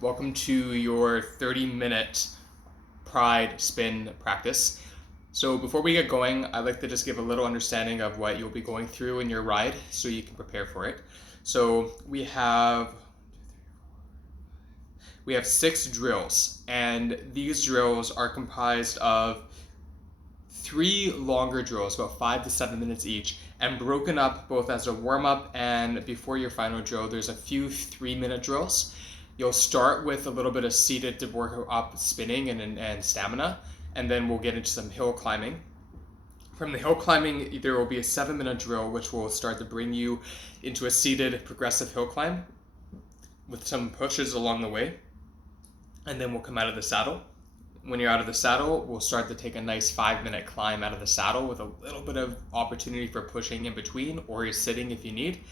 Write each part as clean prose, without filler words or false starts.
Welcome to your 30-minute pride spin practice. So before we get going, I'd like to just give a little understanding of what you'll be going through in your ride so you can prepare for it. So we have 6 drills, and these drills are comprised of 3 longer drills, about 5 to 7 minutes each, and broken up both as a warm-up and before your final drill. There's a few 3-minute drills. You'll start with a little bit of seated to work up spinning and stamina, and then we'll get into some hill climbing. From the hill climbing, there will be a 7-minute drill, which will start to bring you into a seated progressive hill climb with some pushes along the way, and then we'll come out of the saddle. When you're out of the saddle, we'll start to take a nice 5-minute climb out of the saddle with a little bit of opportunity for pushing in between, or you're sitting if you need,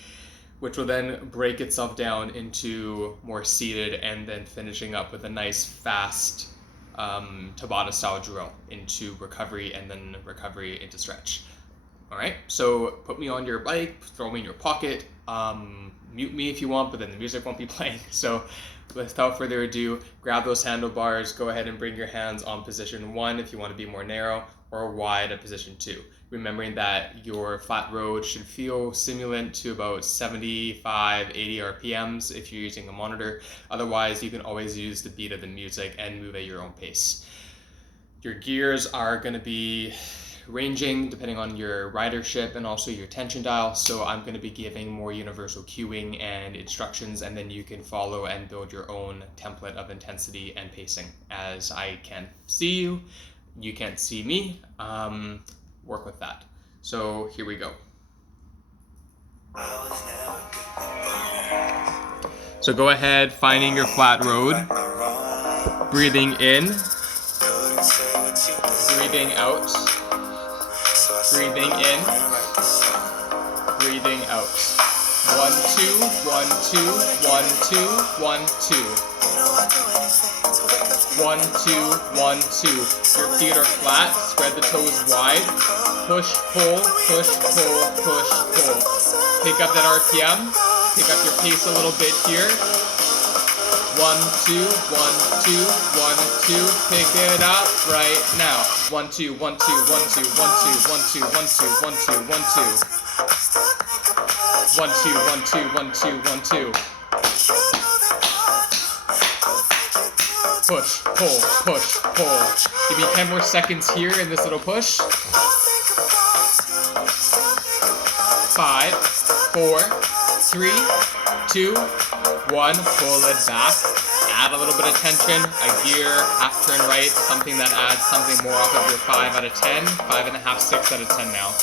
which will then break itself down into more seated and then finishing up with a nice fast tabata style drill into recovery and then recovery into stretch. All right, so put me on your bike, throw me in your pocket, mute me if you want, but then the music won't be playing. So without further ado, grab those handlebars, go ahead and bring your hands on position 1 if you want to be more narrow, or wide at position 2. Remembering that your flat road should feel simulant to about 75, 80 RPMs if you're using a monitor. Otherwise, you can always use the beat of the music and move at your own pace. Your gears are going to be ranging depending on your ridership and also your tension dial, so I'm going to be giving more universal cueing and instructions, and then you can follow and build your own template of intensity and pacing. As I can see you, you can't see me, work with that. So here we go. So go ahead, finding your flat road, breathing in, breathing out, breathing in, breathing out. 1, 2, 1, 2, 1, 2, 1, 2. 1, 2, 1, 2. Your feet are flat, spread the toes wide. Push, pull, push, pull, push, pull. Pick up that RPM, pick up your pace a little bit here. 1, 2, 1, 2, 1, 2. Pick it up right now. 1, 2, 1, 2, 1, 2, 1, 2, 1, 2, 1, 2, 1, 2, 1, 2. 1, 2, 1, 2, 1, 2, 1, 2. Push, pull, push, pull. Give me 10 more seconds here in this little push. 5, 4, 3, 2, 1. Pull it back. Add a little bit of tension. A gear, half turn right, something that adds something more off of your 5 out of 10. 5.5, 6 out of 10 now.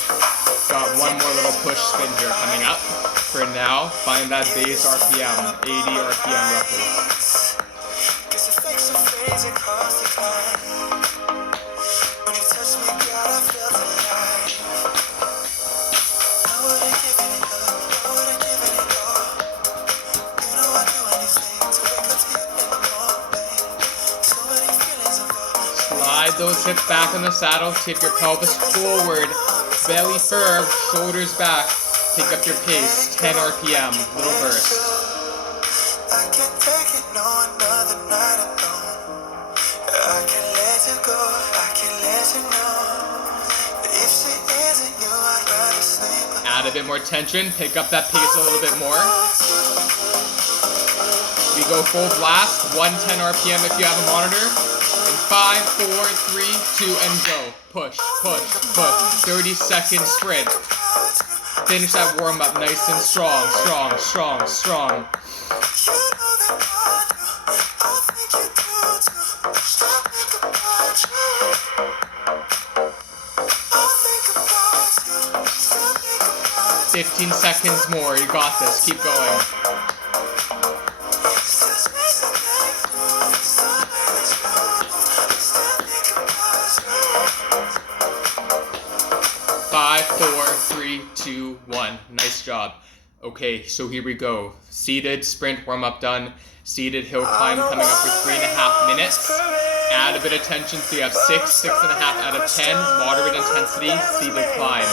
Got one more little push spin here coming up. For now, find that base RPM, 80 RPM roughly. Slide those hips back on the saddle, tip your pelvis forward, belly firm, shoulders back, pick up your pace, 10 RPM, little burst. I can't take it no another night alone. I can't let you go, I can't let you know. If she isn't you, I'd rather sleep. Add a bit more tension, pick up that pace a little bit more. We go full blast, 110 RPM if you have a monitor. 5, 4, 3, 2, and go. Push, push, push. 30 second sprint. Finish that warm up nice and strong, strong, strong, strong. "15 seconds more. You got this. Keep going." 5, 4, 3, 2, 1. Nice job. Okay, so here we go. Seated sprint warm-up done. Seated hill climb coming up for 3.5 minutes. Add a bit of tension, so you have 6, 6.5 out of 10. Moderate intensity, seated climb.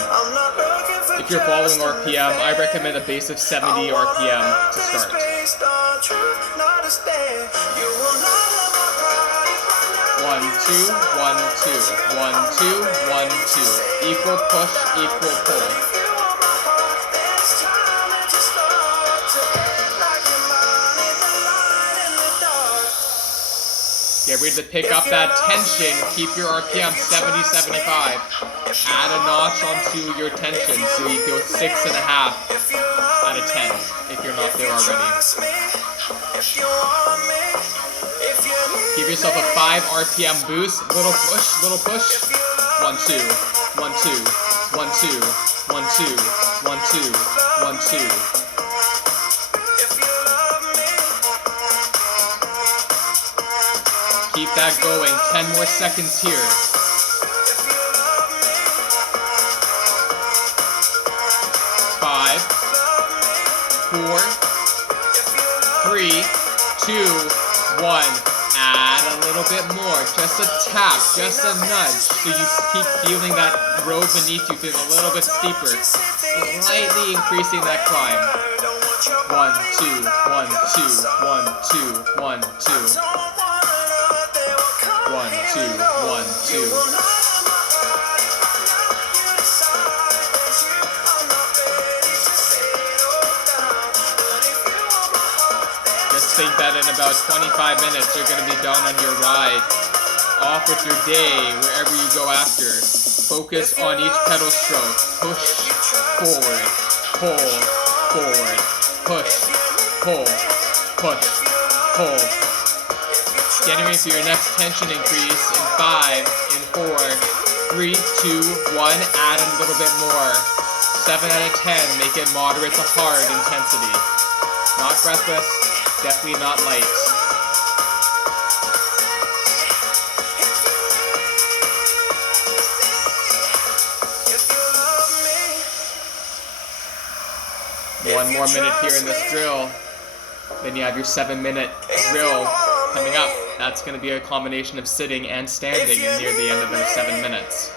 If you're following RPM, I recommend a base of 70 RPM to start. 1, 2, 1, 2, 1, 2, 1, 2. Equal push, equal pull. Get ready to pick up that tension. Keep your RPM 70, 75. Add a notch onto your tension so you feel 6.5 out of 10 if you're not there already. Give yourself a 5 RPM boost. Little push, little push. 1, 2, 1, 2, 1, 2, 1, 2, 1, 2, 1, 2. Keep that going. 10 more seconds here. 5, 4, 3, 2, 1. Add a little bit more. Just a tap, just a nudge. So you keep feeling that road beneath you feeling a little bit steeper. Slightly increasing that climb. 1, 2, 1, 2, 1, 2, 1, 2. 1, 2, 1, 2. Just think that in about 25 minutes you're going to be done on your ride. Off with your day, wherever you go after. Focus on each pedal stroke. Push, forward, pull, forward. Push, pull, push, pull. Getting ready for your next tension increase in 5, in 4, 3, 2, 1. Add a little bit more. 7 out of 10. Make it moderate to hard intensity. Not breathless, definitely not light. One more minute here in this drill. Then you have your 7-minute drill coming up. That's going to be a combination of sitting and standing near the end of those 7 minutes.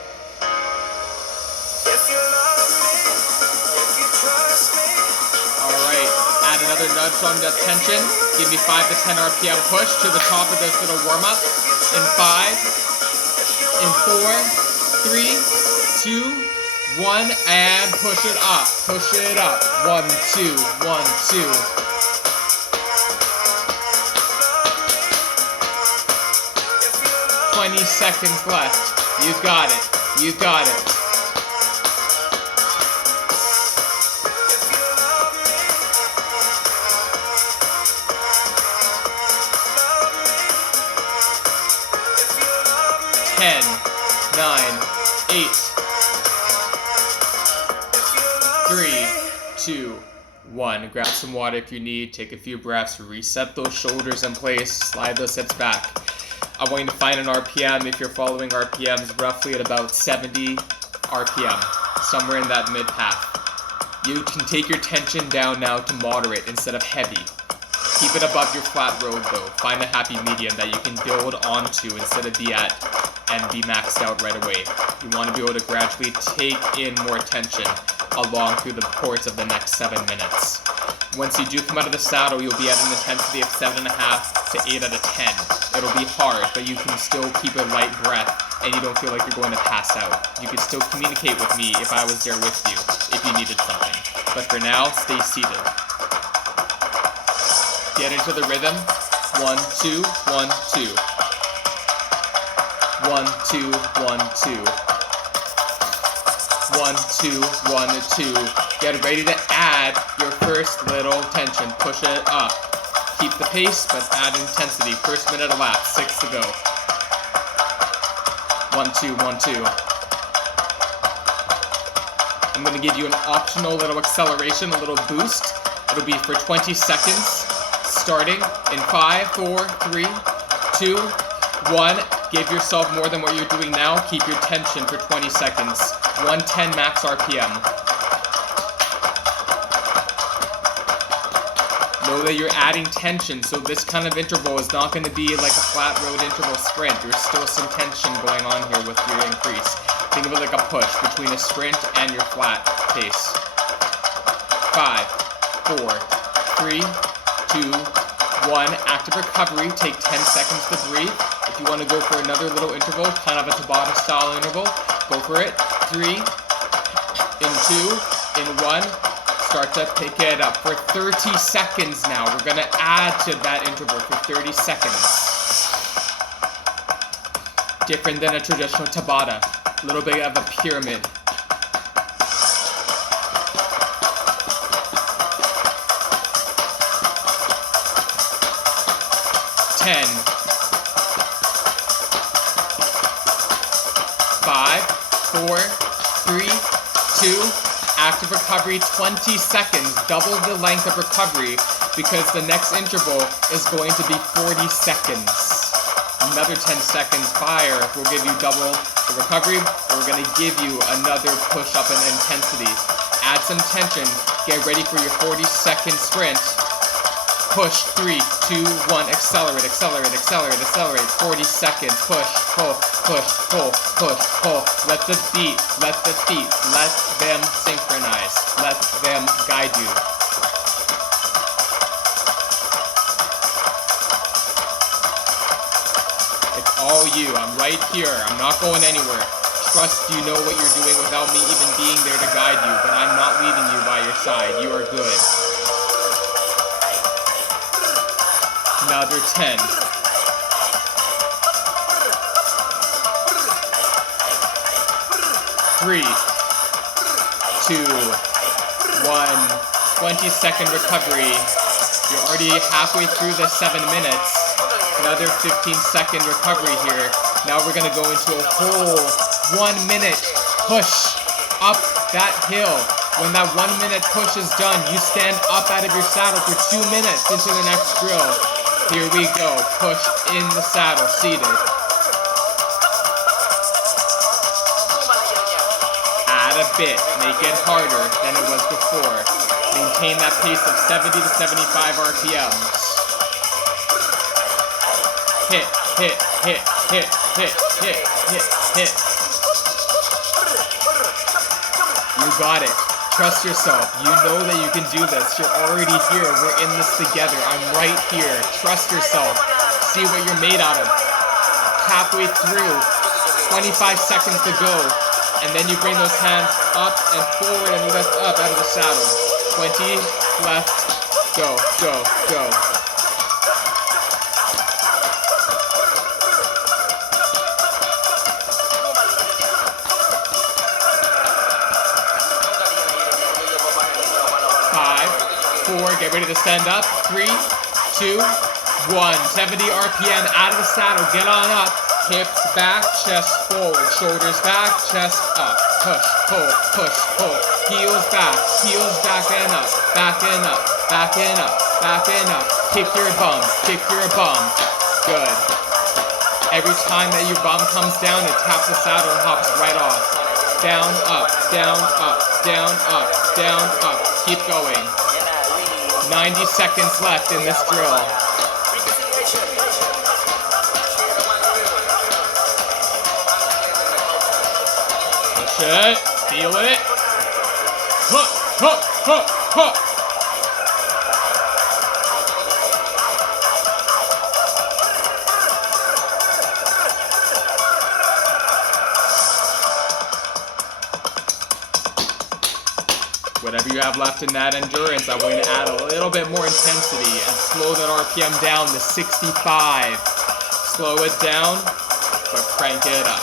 Alright, add another nudge on that tension. Give me 5 to 10 RPM push to the top of this little warm-up. In 5, in 4, 3, 2, 1, and push it up. Push it up. 1, 2, 1, 2. 20 seconds left. You've got it. You've got it. Ten, 9, 8, 3, 2, 1. Grab some water if you need. Take a few breaths. Reset those shoulders in place. Slide those hips back. I want you to find an RPM if you're following RPMs roughly at about 70 RPM, somewhere in that mid path. You can take your tension down now to moderate instead of heavy. Keep it above your flat road though. Find a happy medium that you can build onto instead of be at and be maxed out right away. You want to be able to gradually take in more tension along through the course of the next 7 minutes. Once you do come out of the saddle, you'll be at an intensity of 7.5 to 8 out of 10. It'll be hard, but you can still keep a light breath and you don't feel like you're going to pass out. You can still communicate with me if I was there with you, if you needed something. But for now, stay seated. Get into the rhythm. 1, 2, 1, 2. 1, 2, 1, 2. 1, 2, 1, 2. Get ready to add your first little tension. Push it up. Keep the pace, but add intensity. First minute elapsed. 6 to go. 1, 2, 1, 2. I'm going to give you an optional little acceleration, a little boost. It'll be for 20 seconds, starting in 5, 4, 3, 2, 1. Give yourself more than what you're doing now. Keep your tension for 20 seconds. 110 max RPM. Know that you're adding tension, so this kind of interval is not going to be like a flat road interval sprint. There's still some tension going on here with your increase. Think of it like a push between a sprint and your flat pace. 5, 4, 3, 2, 1, active recovery, take 10 seconds to breathe. If you want to go for another little interval, kind of a tabata style interval, go for it. 3, in 2, in 1, start to pick it up for 30 seconds now. We're going to add to that interval for 30 seconds. Different than a traditional tabata, a little bit of a pyramid. 10, 5, 4, 3, 2, active recovery 20 seconds, double the length of recovery because the next interval is going to be 40 seconds. Another 10 seconds fire will give you double the recovery, or we're going to give you another push up in intensity. Add some tension, get ready for your 40-second sprint. Push, 3, 2, 1, accelerate, accelerate, accelerate, accelerate, 40 seconds, push, pull, push, pull, push, pull. Let the beat, let the feet, let them synchronize, let them guide you. It's all you, I'm right here, I'm not going anywhere. Trust you know what you're doing without me even being there to guide you, but I'm not leaving you by your side, you are good. Another 10. 3, 2, 1. 20-second recovery. You're already halfway through the 7 minutes. Another 15-second recovery here. Now we're going to go into a whole 1 minute push up that hill. When that 1 minute push is done, you stand up out of your saddle for 2 minutes into the next drill. Here we go. Push in the saddle, seated. Add a bit. Make it harder than it was before. Maintain that pace of 70 to 75 RPMs. Hit, hit, hit, hit, hit, hit, hit, hit. You got it. Trust yourself. You know that you can do this. You're already here. We're in this together. I'm right here. Trust yourself. See what you're made out of. Halfway through. 25 seconds to go. And then you bring those hands up and forward and lift up out of the saddle. 20 left. Go, go, go. Get ready to stand up. 3, 2, 1. 70 RPM out of the saddle. Get on up. Hips back, chest forward. Shoulders back, chest up. Push, pull, push, pull. Heels back and up. Back and up, back and up, back and up. Kick your bum, kick your bum. Good. Every time that your bum comes down, it taps the saddle and hops right off. Down, up, down, up, down, up, down, up. Keep going. 90 seconds left in this drill. Push it. Feel it. Huh, huh, huh, huh. Whatever you have left in that endurance, I'm going to add a little bit more intensity and slow that RPM down to 65. Slow it down, but crank it up.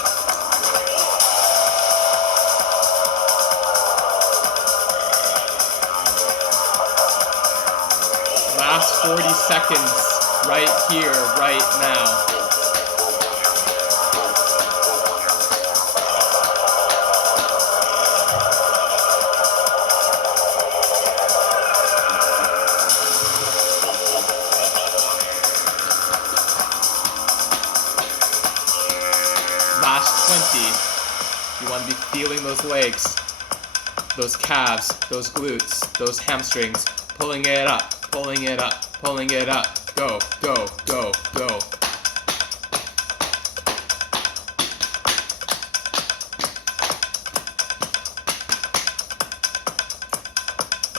Last 40 seconds, right here, right now. You want to be feeling those legs, those calves, those glutes, those hamstrings, pulling it up, pulling it up, pulling it up. Go, go, go, go.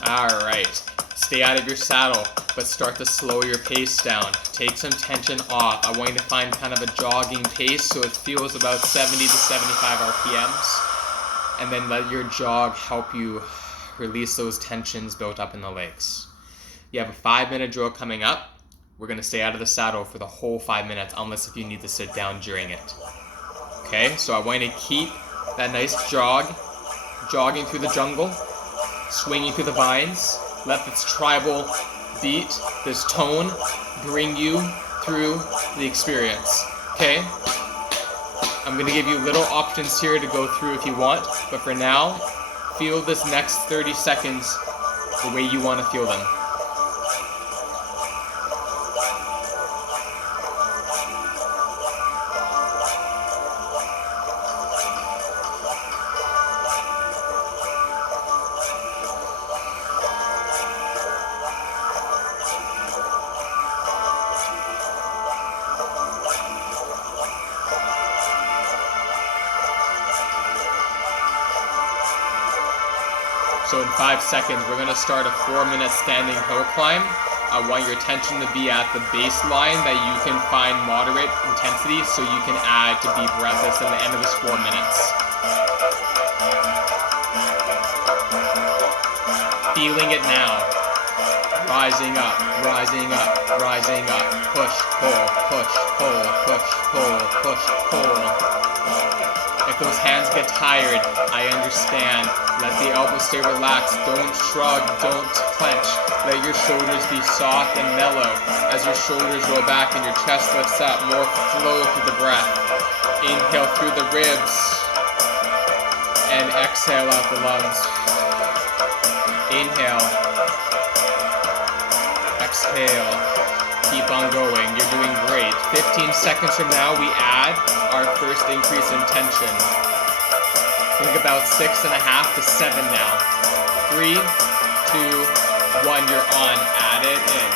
All right, stay out of your saddle. but start to slow your pace down. Take some tension off. I want you to find kind of a jogging pace so it feels about 70 to 75 RPMs, and then let your jog help you release those tensions built up in the legs. You have a 5-minute drill coming up. We're going to stay out of the saddle for the whole 5 minutes, unless if you need to sit down during it. Okay, so I want you to keep that nice jog, jogging through the jungle, swinging through the vines. Let this tribal beat, this tone, bring you through the experience. Okay? I'm going to give you little options here to go through if you want, but for now, feel this next 30 seconds the way you want to feel them. So in 5 seconds, we're going to start a 4-minute standing hill climb. I want your attention to be at the baseline that you can find moderate intensity so you can add to be breathless at the end of this 4 minutes. Feeling it now. Rising up, rising up, rising up. Push, pull, push, pull, push, pull, push, pull. If those hands get tired, I understand. Let the elbows stay relaxed. Don't shrug, don't clench. Let your shoulders be soft and mellow. As your shoulders roll back and your chest lifts up, more flow through the breath. Inhale through the ribs and exhale out the lungs. Inhale. Exhale. Keep on going. You're doing great. 15 seconds from now, we add our first increase in tension. Think about 6.5 to 7 now. 3, 2, 1, you're on. Add it in.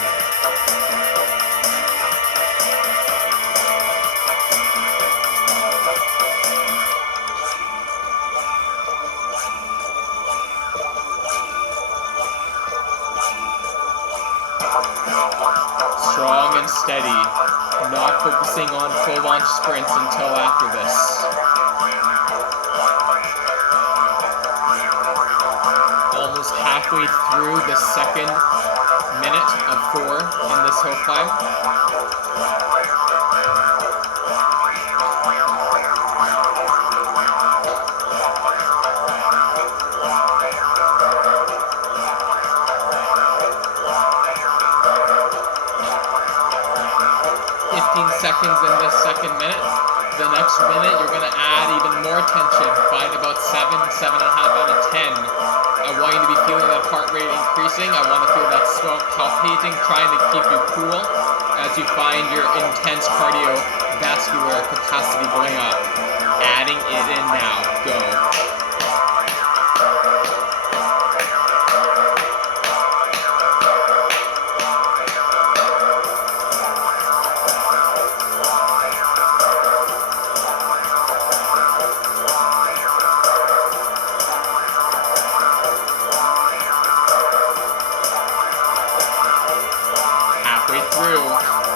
Strong and steady. Not focusing on full-on sprints until after this. Almost halfway through the second minute of 4 in this hill climb. Seconds in this second minute. The next minute, you're going to add even more tension. Find about 7, 7.5 out of 10. I want you to be feeling that heart rate increasing. I want to feel that sweat palpating, trying to keep you cool as you find your intense cardiovascular capacity going up. Adding it in now. Go.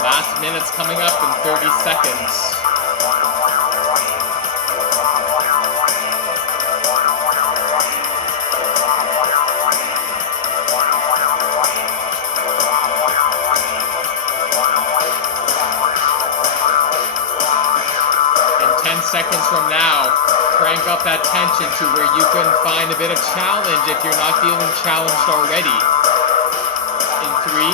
Last minute's coming up in 30 seconds. In 10 seconds from now, crank up that tension to where you can find a bit of challenge if you're not feeling challenged already. In 3,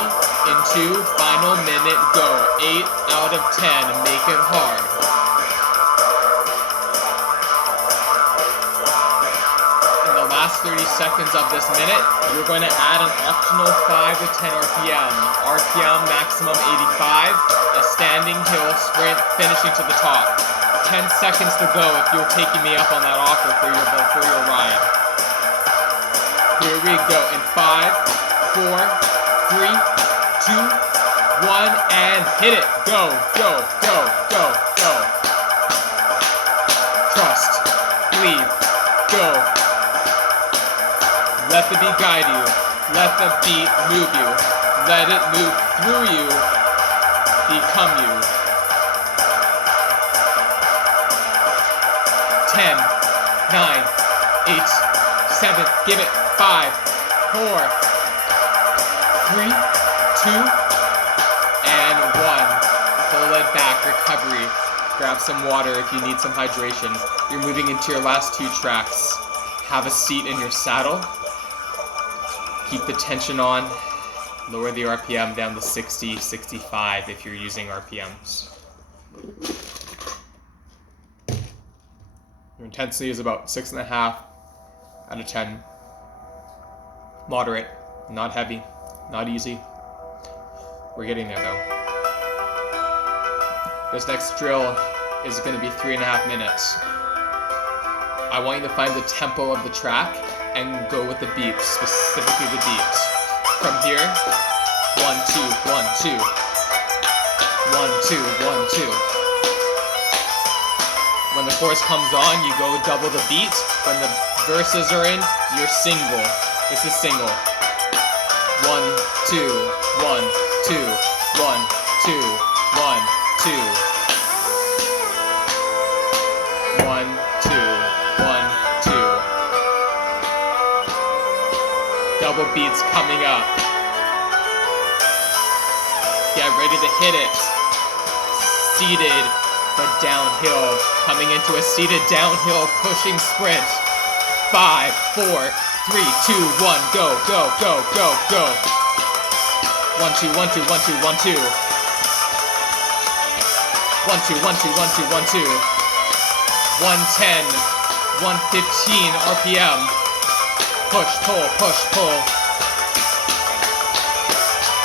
in 2, final minute, go. 8 out of 10, make it hard. In the last 30 seconds of this minute, you're going to add an optional 5 to 10 RPM. RPM maximum 85, a standing hill sprint finishing to the top. 10 seconds to go if you're taking me up on that offer for your ride. Here we go in 5, 4, 3, 2, 1, and hit it. Go, go, go, go, go. Trust, believe, go. Let the beat guide you. Let the beat move you. Let it move through you, become you. 10, 9, 8, 7, give it, 5, 4, 3, 2, and 1. Pull it back, recovery. Grab some water if you need some hydration. You're moving into your last 2 tracks. Have a seat in your saddle. Keep the tension on. Lower the RPM down to 60, 65 if you're using RPMs. Your intensity is about 6.5 out of 10. Moderate, not heavy, not easy. We're getting there though. This next drill is going to be 3.5 minutes. I want you to find the tempo of the track and go with the beats, specifically the beats. From here, 1, 2, 1, 2. 1, 2, 1, 2. When the chorus comes on, you go double the beat. When the verses are in, you're single. This is single. 1, 2, 1, 2, 1, 2, 1, 2. 1, 2, 1, 2. Double beats coming up. Get ready to hit it. Seated, but downhill. Coming into a seated downhill pushing sprint. 5, 4, 3, 2, 1, go, go, go, go, go. 1, 2, 1, 2, 1, 2, 1, 2. 1, 2, 1, 2, 1, 2, 1, 2. 110, 115 RPM. Push, pull, push, pull.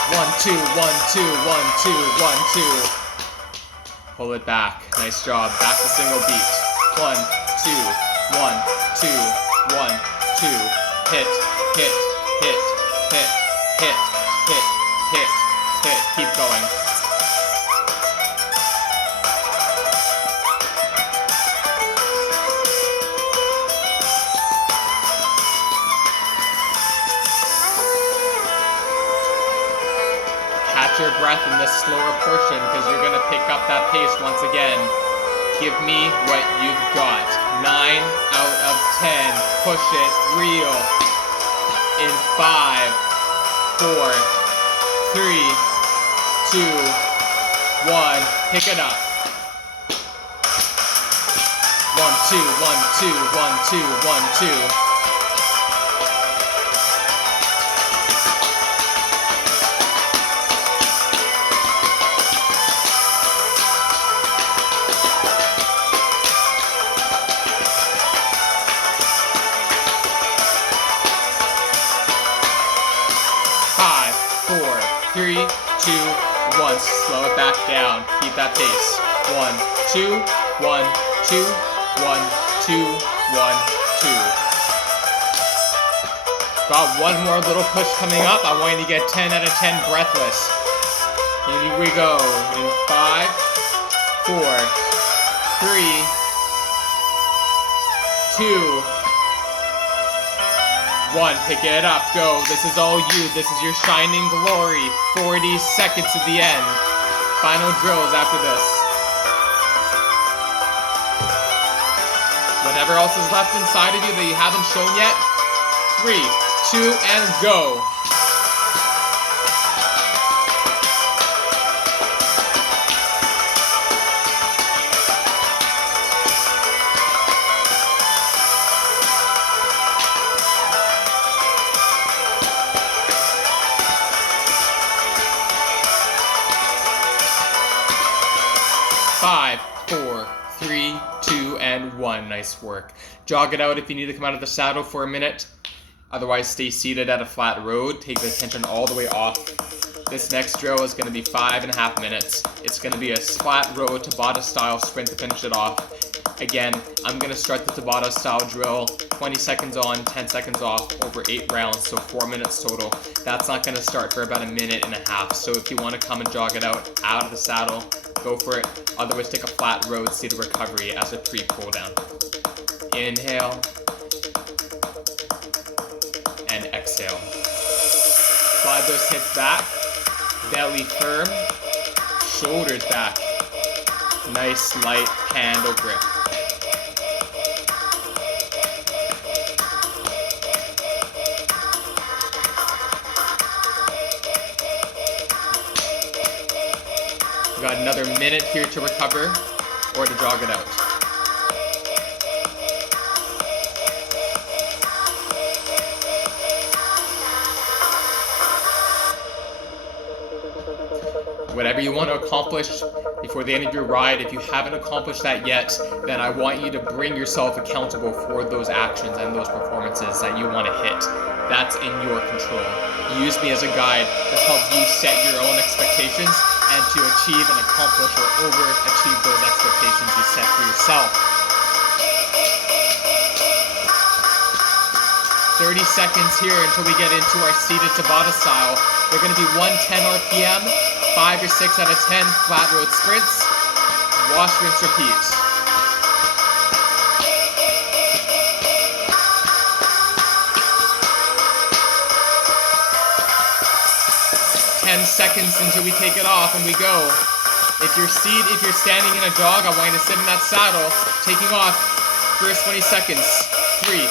1, 2, 1, 2, 1, 2, 1, 2. Pull it back. Nice job. Back to single beat. 1, 2, 1, 2, 1, 2. Hit, hit, hit, hit, hit, hit, hit, hit. Keep going. Catch your breath in this slower portion because you're going to pick up that pace once again. Give me what you've got. 9 out of 10. Push it. Reel. In 5, 4, 3, 2, 1. Pick it up. 1, 2, 1, 2, 1, 2, 1, 2. 3, 2, 1. Slow it back down. Keep that pace. 1, 2, 1, 2, 1, 2, 1, 2. Got one more little push coming up. I want you to get 10 out of 10 breathless. Here we go. In 5, 4, 3, 2, 1, pick it up, go. This is all you. This is your shining glory. 40 seconds to the end. Final drills after this. Whatever else is left inside of you that you haven't shown yet, 3, 2, and go. 5, 4, 3, 2, and 1. Nice work. Jog it out if you need to come out of the saddle for a minute. Otherwise, stay seated at a flat road. Take the tension all the way off. This next drill is going to be 5.5 minutes. It's going to be a flat road Tabata style sprint to finish it off. Again, I'm going to start the Tabata style drill 20 seconds on, 10 seconds off over 8 rounds, so 4 minutes total. That's not going to start for about 1.5 minutes. So if you want to come and jog it out of the saddle, go for it. Otherwise, take a flat road seated recovery as a pre-cool down. Inhale and exhale. Slide those hips back. Belly firm, shoulders back. Nice light handle grip. We got another minute here to recover or to jog it out. Whatever you want to accomplish before the end of your ride, if you haven't accomplished that yet, then I want you to bring yourself accountable for those actions and those performances that you want to hit. That's in your control. Use me as a guide to help you set your own expectations and to achieve and accomplish or overachieve those expectations you set for yourself. 30 seconds here until we get into our seated tabata style. They're going to be 110 RPM, 5 or 6 out of 10 flat road sprints. Wash, rinse, repeat. Seconds until we take it off and we go. If you're standing in a jog, I want you to sit in that saddle. Taking off. First 20 seconds. 3,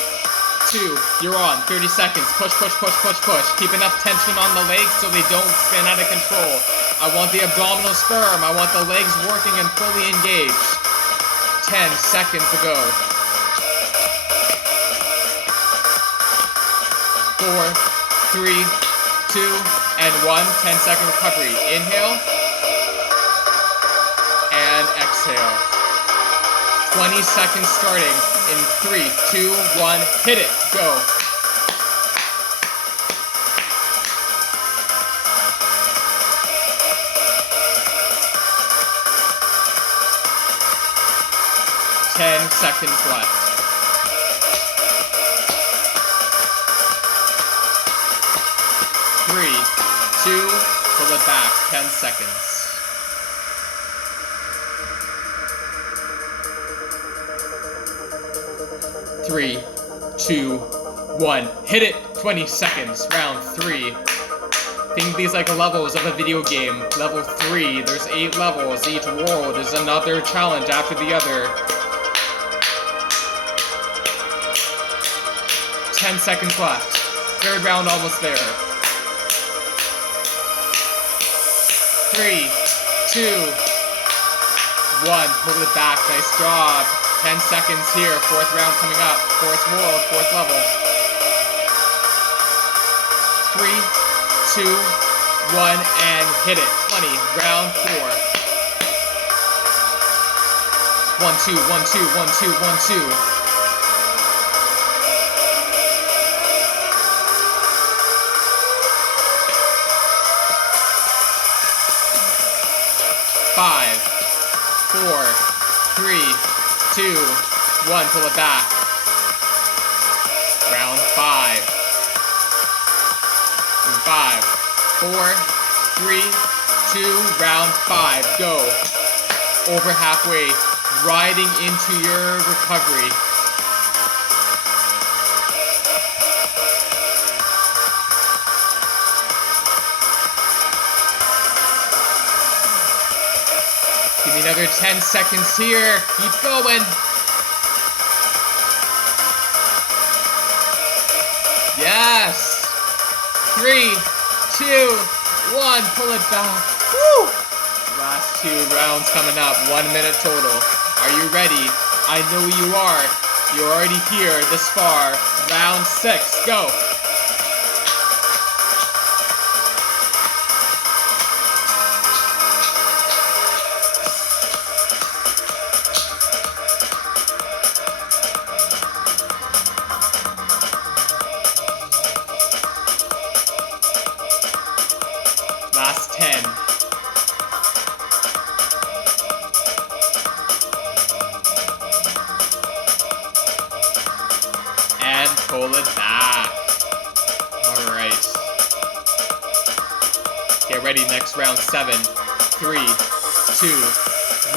2, you're on. 30 seconds. Push, push, push, push, push. Keep enough tension on the legs so they don't spin out of control. I want the abdominals firm. I want the legs working and fully engaged. 10 seconds to go. 4, 3, 2, and 1, 10-second recovery. Inhale and exhale. 20 seconds starting in 3, 2, 1, hit it, go. Ten seconds left. 3, 2, pull it back, 10 seconds. Three, 2, 1, hit it, 20 seconds, round 3. Think of these like levels of a video game. Level 3, there's 8 levels, each world is another challenge after the other. 10 seconds left, third round almost there. 3, 2, 1, pull it back, nice job. 10 seconds here, fourth round coming up, fourth world, fourth level. 3, 2, 1, and hit it, 20, round 4. 1, 2, 1, 2, 1, 2, 1, 2. 5, 4, 3, 2, 1, pull it back. Round 5. 5, 4, 3, 2, round 5, go. Over halfway, riding into your recovery. Give me another 10 seconds here. Keep going. Yes. 3, 2, 1. Pull it back. Woo! Last 2 rounds coming up. 1 minute total. Are you ready? I know you are. You're already here this far. Round 6. Go. Last 10. And pull it back. All right. Get ready, next round 7. 3, 2,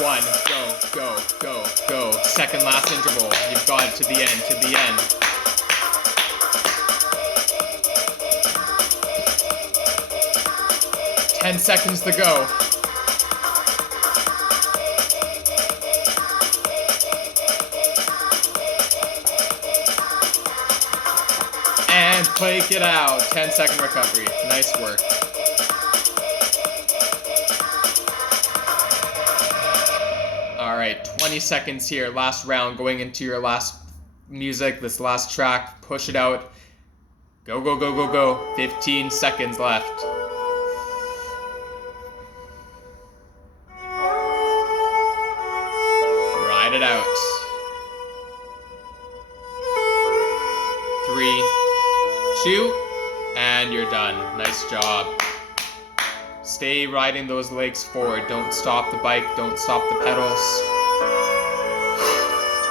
1. Go, go, go, go. Second last interval. You've got it to the end, to the end. 10 10 seconds to go. And take it out. 10-second recovery. Nice work. All right, 20 seconds here. Last round, going into your last music, this last track. Push it out. Go, go, go, go, go. 15 seconds left. Ride it out. 3, 2, and you're done. Nice job. Stay riding those legs forward. Don't stop the bike. Don't stop the pedals.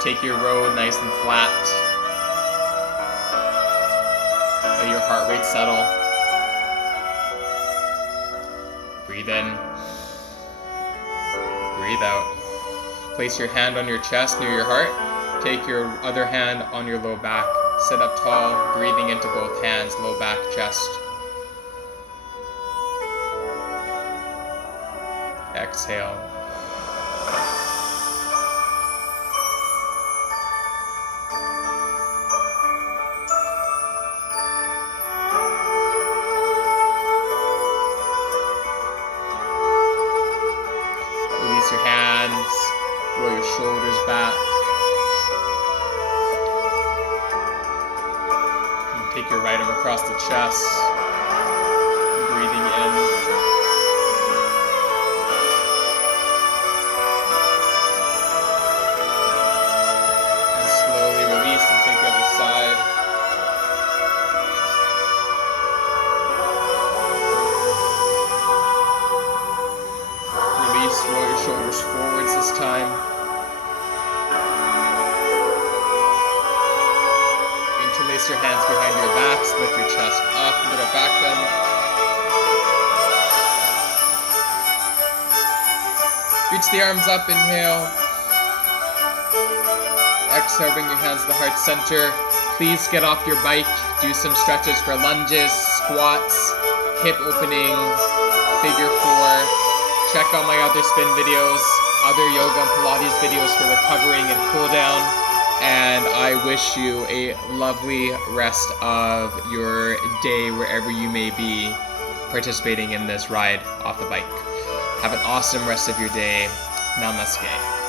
Take your road nice and flat. Let your heart rate settle. Breathe in. Breathe out. Place your hand on your chest near your heart. Take your other hand on your low back. Sit up tall, breathing into both hands, low back, chest. Exhale. Release your hands, roll your shoulders back. And take your right arm across the chest, breathing in. Roll your shoulders forwards this time. Interlace your hands behind your backs, lift your chest up, little back bend. Reach the arms up, inhale. Exhale, bring your hands to the heart center. Please get off your bike, do some stretches for lunges, squats, hip opening, figure 4. Check out my other spin videos, other yoga and Pilates videos for recovering and cool down. And I wish you a lovely rest of your day wherever you may be participating in this ride off the bike. Have an awesome rest of your day. Namaste.